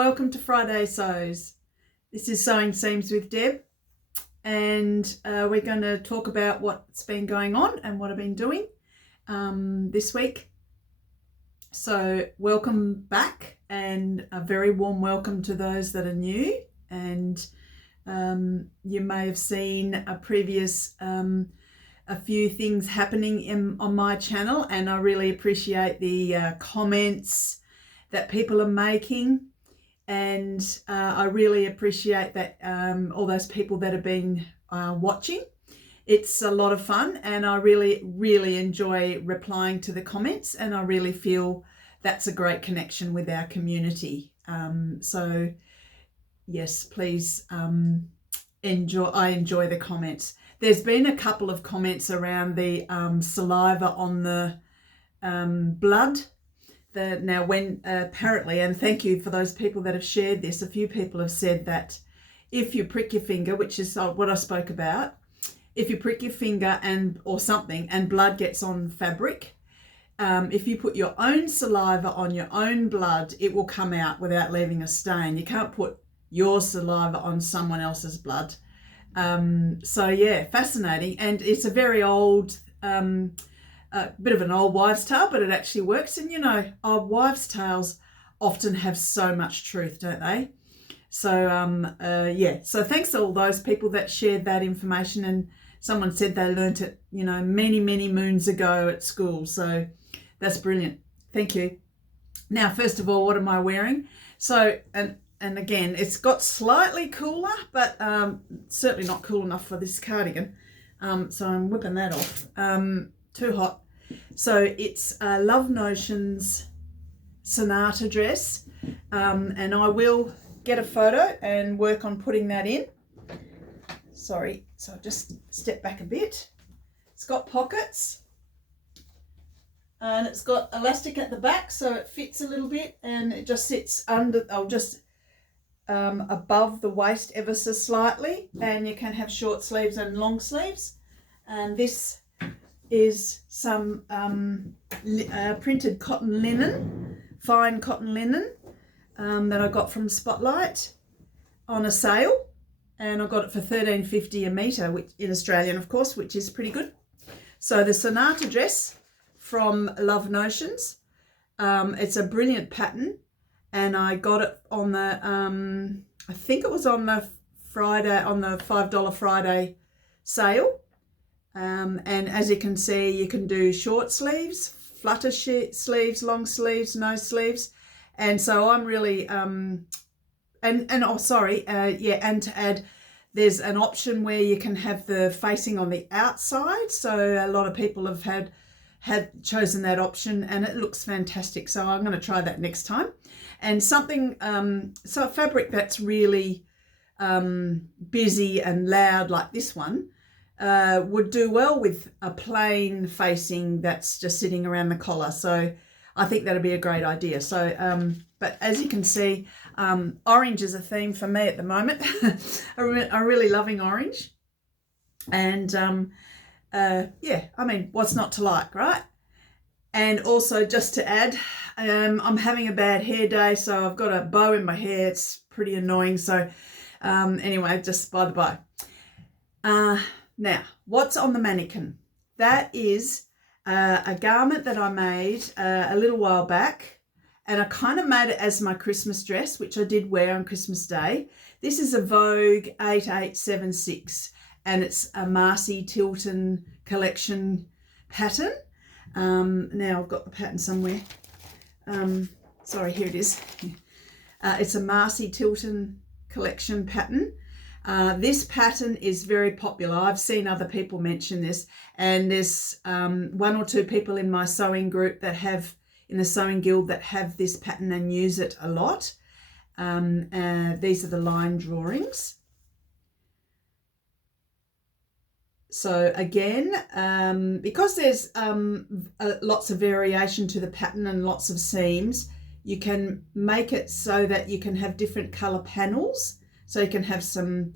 welcome to Friday Sews. This is Sewing Seams with Deb, and we're going to talk about what's been going on and what I've been doing this week. So welcome back, and a very warm welcome to those that are new. And you may have seen a previous a few things happening on my channel, and I really appreciate the comments that people are making, and I really appreciate that all those people that have been watching. It's a lot of fun, and I really enjoy replying to the comments, and I really feel that's a great connection with our community. So yes, please enjoy. I enjoy the comments. There's been a couple of comments around the saliva on the blood. Now, when apparently, and thank you for those people that have shared this, a few people have said that if you prick your finger, which is what I spoke about, if you prick your finger or something and blood gets on fabric, if you put your own saliva on your own blood, it will come out without leaving a stain. You can't put your saliva on someone else's blood. So yeah, fascinating, and it's a very old, bit of an old wives' tale, but it actually works. And you know, our wives' tales often have so much truth, don't they? So yeah, so thanks to all those people that shared that information, and someone said they learnt it, you know, many moons ago at school. So that's brilliant. Thank you. Now, first of all, what am I wearing? So, and again, it's got slightly cooler, but certainly not cool enough for this cardigan. So I'm whipping that off. Too hot. So it's Love Notion's Sonata dress, and I will get a photo and work on putting that in. Sorry, so I'll just step back a bit. It's got pockets, and it's got elastic at the back, so it fits a little bit, and it just sits under, above the waist ever so slightly, and you can have short sleeves and long sleeves. And this is some printed cotton linen, fine cotton linen, that I got from Spotlight on a sale, and I got it for $13.50 a metre, which in Australian, of course, which is pretty good. So the Sonata dress from Love Notions, it's a brilliant pattern. And I got it on the, I think it was on the Friday, on the $5 Friday sale. And as you can see, you can do short sleeves, flutter sleeves, long sleeves, no sleeves. And so I'm really, and to add, there's an option where you can have the facing on the outside. So a lot of people have had chosen that option, and it looks fantastic. So I'm going to try that next time. And something, so a fabric that's really busy and loud like this one would do well with a plain facing that's just sitting around the collar. So I think that'd be a great idea. So, but as you can see, orange is a theme for me at the moment. I'm really loving orange. And yeah, I mean, what's not to like, right? And also, just to add, I'm having a bad hair day, so I've got a bow in my hair. It's pretty annoying. So anyway, just by the by. Now, what's on the mannequin? That is a garment that I made a little while back, and I kind of made it as my Christmas dress, which I did wear on Christmas Day. This is a Vogue 8876, and it's a Marci Tilton collection pattern. Now I've got the pattern somewhere. Sorry, here it is. It's a Marci Tilton collection pattern. This pattern is very popular. I've seen other people mention this, and there's one or two people in my sewing group that have, in the sewing guild, that have this pattern and use it a lot. These are the line drawings. So again, because there's lots of variation to the pattern and lots of seams, you can make it so that you can have different colour panels. So you can have some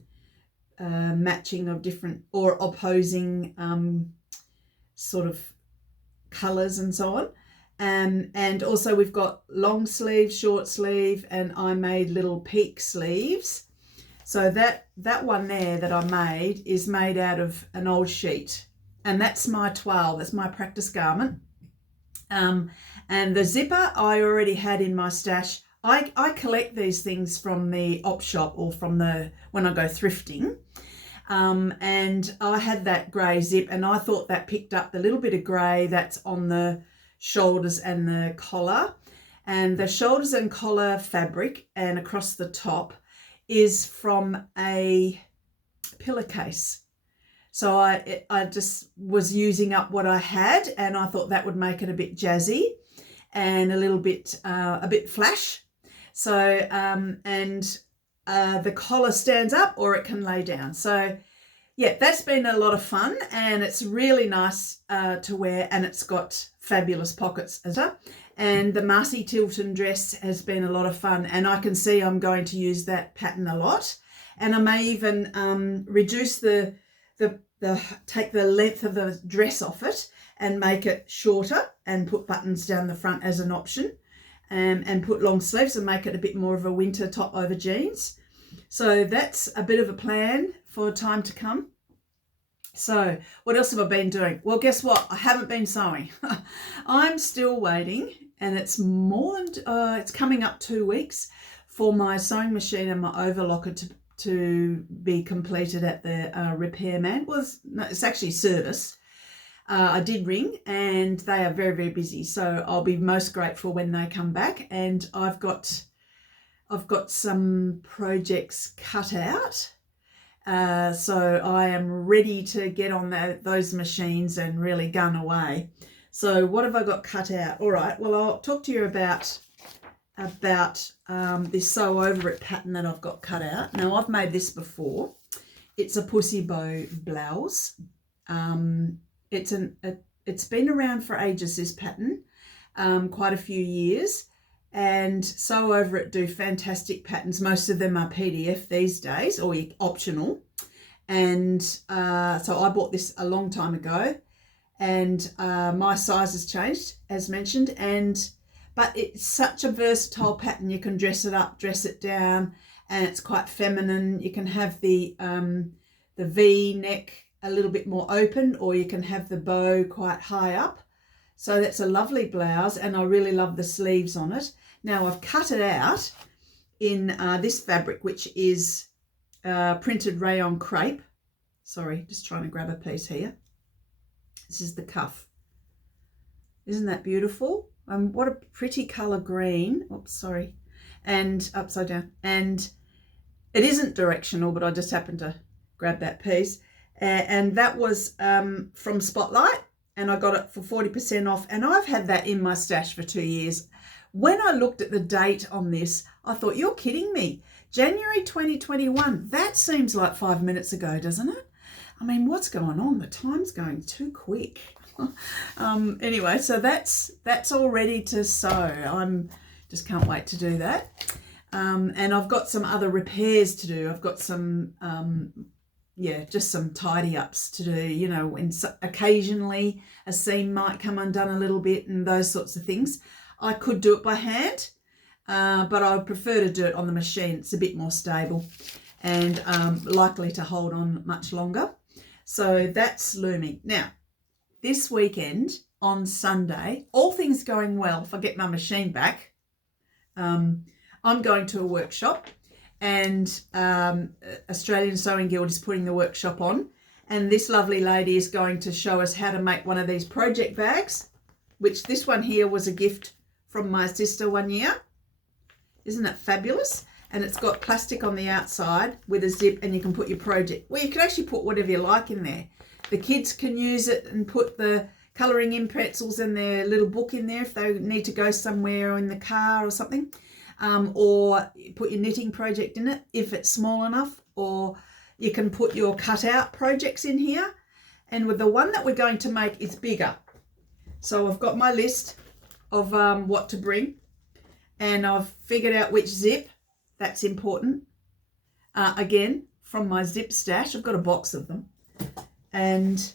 matching of different or opposing sort of colours and so on. And also we've got long sleeve, short sleeve, and I made little peak sleeves. So that one there that I made is made out of an old sheet, and that's my toile, that's my practice garment. And the zipper I already had in my stash. I collect these things from the op shop or from when I go thrifting. And I had that grey zip, and I thought that picked up the little bit of grey that's on the shoulders and the collar. And the shoulders and collar fabric and across the top is from a pillowcase. So I just was using up what I had, and I thought that would make it a bit jazzy and a bit flash. So the collar stands up or it can lay down. So yeah, that's been a lot of fun, and it's really nice to wear, and it's got fabulous pockets as well. And the Marci Tilton dress has been a lot of fun, and I can see I'm going to use that pattern a lot. And I may even reduce take the length of the dress off it and make it shorter and put buttons down the front as an option, and put long sleeves and make it a bit more of a winter top over jeans. So that's a bit of a plan for time to come. So what else have I been doing? Well, guess what? I haven't been sewing. I'm still waiting, and it's it's coming up 2 weeks for my sewing machine and my overlocker to be completed at the repairman. Well, it's actually service. I did ring, and they are very, very busy. So I'll be most grateful when they come back. And I've got some projects cut out. So I am ready to get on those machines and really gun away. So what have I got cut out? All right, well, I'll talk to you about this sew over it pattern that I've got cut out. Now, I've made this before. It's a pussy bow blouse. It's been around for ages, this pattern, quite a few years. And Sew Over It do fantastic patterns. Most of them are PDF these days, or optional. And so I bought this a long time ago, and my size has changed, as mentioned. But it's such a versatile pattern. You can dress it up, dress it down, and it's quite feminine. You can have the V neck a little bit more open, or you can have the bow quite high up. So that's a lovely blouse, and I really love the sleeves on it. Now, I've cut it out in this fabric, which is printed rayon crepe. Sorry, just trying to grab a piece here. This is the cuff. Isn't that beautiful? What a pretty colour green. Oops, sorry. And upside down. And it isn't directional, but I just happened to grab that piece. And that was from Spotlight, and I got it for 40% off. And I've had that in my stash for 2 years. When I looked at the date on this, I thought, you're kidding me. January 2021. That seems like 5 minutes ago, doesn't it? I mean, what's going on? The time's going too quick. Anyway, so that's all ready to sew. Just can't wait to do that. And I've got some other repairs to do. I've got some, just some tidy ups to do, you know, when occasionally a seam might come undone a little bit and those sorts of things. I could do it by hand, but I would prefer to do it on the machine. It's a bit more stable and likely to hold on much longer. So that's looming. Now, this weekend on Sunday, all things going well, if I get my machine back, I'm going to a workshop, and Australian Sewing Guild is putting the workshop on, and this lovely lady is going to show us how to make one of these project bags, which this one here was a gift from my sister one year. Isn't that fabulous? And it's got plastic on the outside with a zip, and you can put your project, well, you can actually put whatever you like in there. The kids can use it and put the colouring in pretzels and their little book in there if they need to go somewhere or in the car or something, or put your knitting project in it if it's small enough, or you can put your cutout projects in here. And with the one that we're going to make, it's bigger. So I've got my list of what to bring, and I've figured out which zip. That's important. Again, from my zip stash, I've got a box of them. And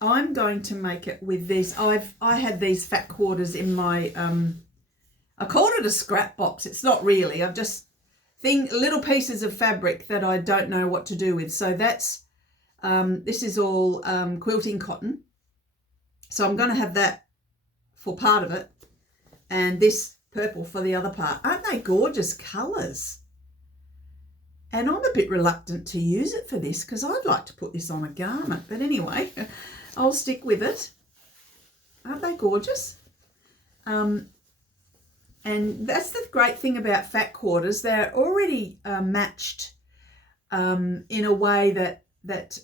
I'm going to make it with these. I had these fat quarters in my, I called it a scrap box. It's not really. I've just little pieces of fabric that I don't know what to do with. So that's, this is all quilting cotton. So I'm going to have that for part of it and this purple for the other part. Aren't they gorgeous colours? And I'm a bit reluctant to use it for this because I'd like to put this on a garment. But anyway, I'll stick with it. Aren't they gorgeous? And that's the great thing about fat quarters. They're already matched in a way that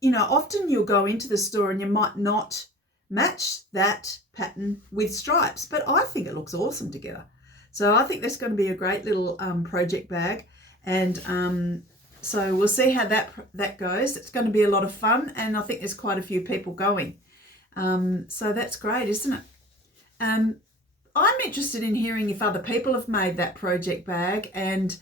you know, often you'll go into the store and you might not match that pattern with stripes, but I think it looks awesome together. So I think that's going to be a great little project bag. And so we'll see how that goes. It's going to be a lot of fun, and I think there's quite a few people going. So that's great, isn't it? I'm interested in hearing if other people have made that project bag and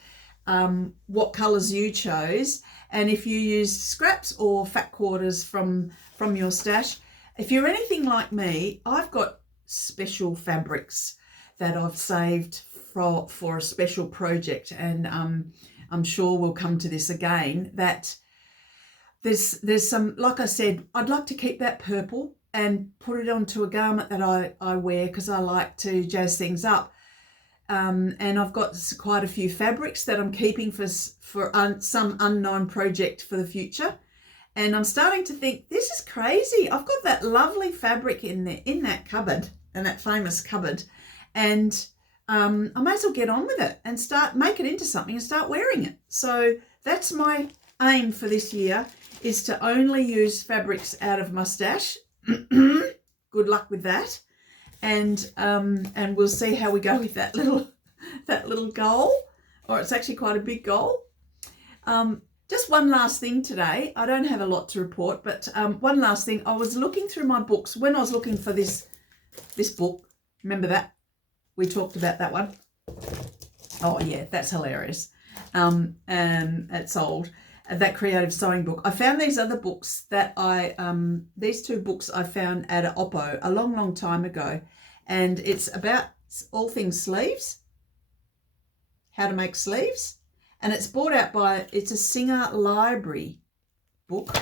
what colours you chose, and if you used scraps or fat quarters from your stash. If you're anything like me, I've got special fabrics that I've saved for a special project, and I'm sure we'll come to this again, that there's some, like I said, I'd like to keep that purple and put it onto a garment that I wear because I like to jazz things up. And I've got quite a few fabrics that I'm keeping for some unknown project for the future. And I'm starting to think, this is crazy. I've got that lovely fabric in there, in that cupboard, and that famous cupboard. And I may as well get on with it and make it into something and start wearing it. So that's my aim for this year, is to only use fabrics out of my stash. Good luck with that. And we'll see how we go with that little goal, or it's actually quite a big goal. Just one last thing today. I don't have a lot to report, but one last thing. I was looking through my books when I was looking for this book. Remember that? We talked about that one. Oh yeah, that's hilarious. And it's old. That creative sewing book. I found these other books that these two books I found at Oppo a long time ago, and it's about all things sleeves, how to make sleeves, and it's bought out by, it's a Singer Library book.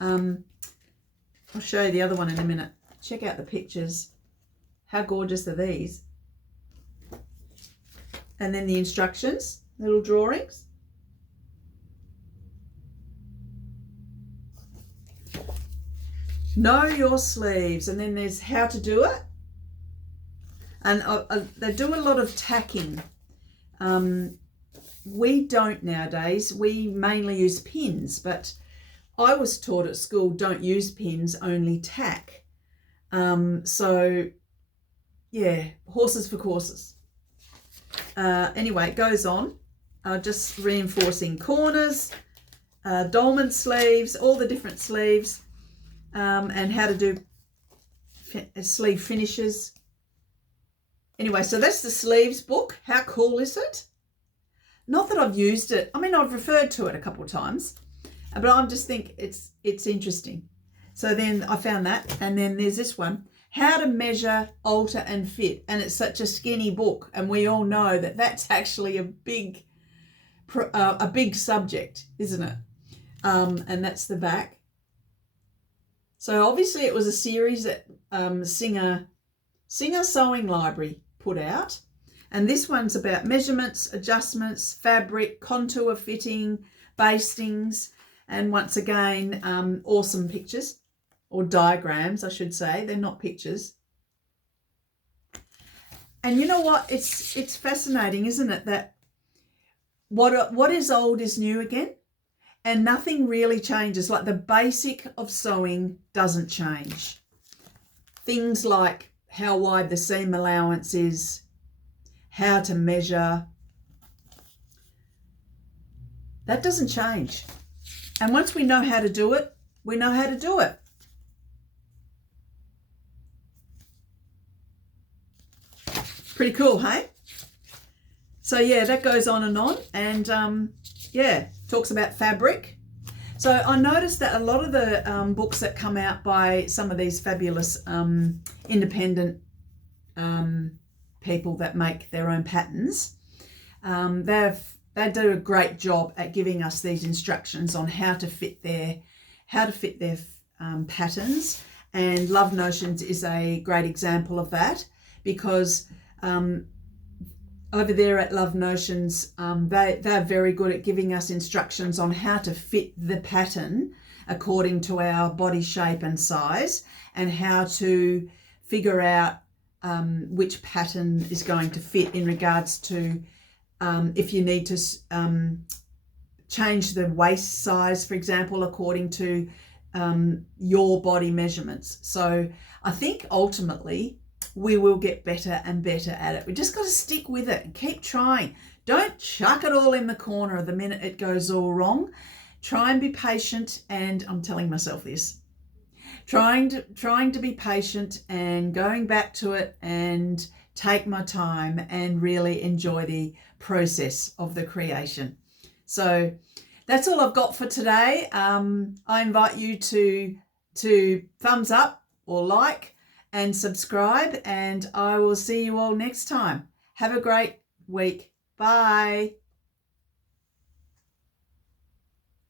I'll show you the other one in a minute. Check out the pictures. How gorgeous are these? And then the instructions. Little drawings. Know your sleeves, and then there's how to do it. And they do a lot of tacking. We don't nowadays. We mainly use pins, but I was taught at school, don't use pins, only tack. So yeah, horses for courses. Anyway, it goes on. Just reinforcing corners, dolman sleeves, all the different sleeves, and how to do sleeve finishes. Anyway, so that's the sleeves book. How cool is it? Not that I've used it. I mean, I've referred to it a couple of times, but I just think it's interesting. So then I found that, and then there's this one, how to measure, alter and fit. And it's such a skinny book, and we all know that that's actually a big subject, isn't it? And that's the back. So obviously it was a series that Singer Sewing Library put out, and this one's about measurements, adjustments, fabric, contour fitting, bastings, and once again awesome pictures, or diagrams I should say. They're not pictures. And you know what, it's fascinating, isn't it, that what is old is new again, and nothing really changes. Like the basic of sewing doesn't change. Things like how wide the seam allowance is, how to measure, that doesn't change. And once we know how to do it, we know how to do it. Pretty cool, hey? So yeah, that goes on, and yeah, talks about fabric. So I noticed that a lot of the books that come out by some of these fabulous independent people that make their own patterns, they do a great job at giving us these instructions on how to fit their patterns. And Love Notions is a great example of that, because over there at Love Notions, they're very good at giving us instructions on how to fit the pattern according to our body shape and size, and how to figure out which pattern is going to fit in regards to if you need to change the waist size, for example, according to your body measurements. So I think ultimately we will get better and better at it. We just got to stick with it and keep trying. Don't chuck it all in the corner the minute it goes all wrong. Try and be patient, and I'm telling myself this. Trying to be patient and going back to it and take my time and really enjoy the process of the creation. So that's all I've got for today. I invite you to thumbs up or like and subscribe, and I will see you all next time. Have a great week. Bye.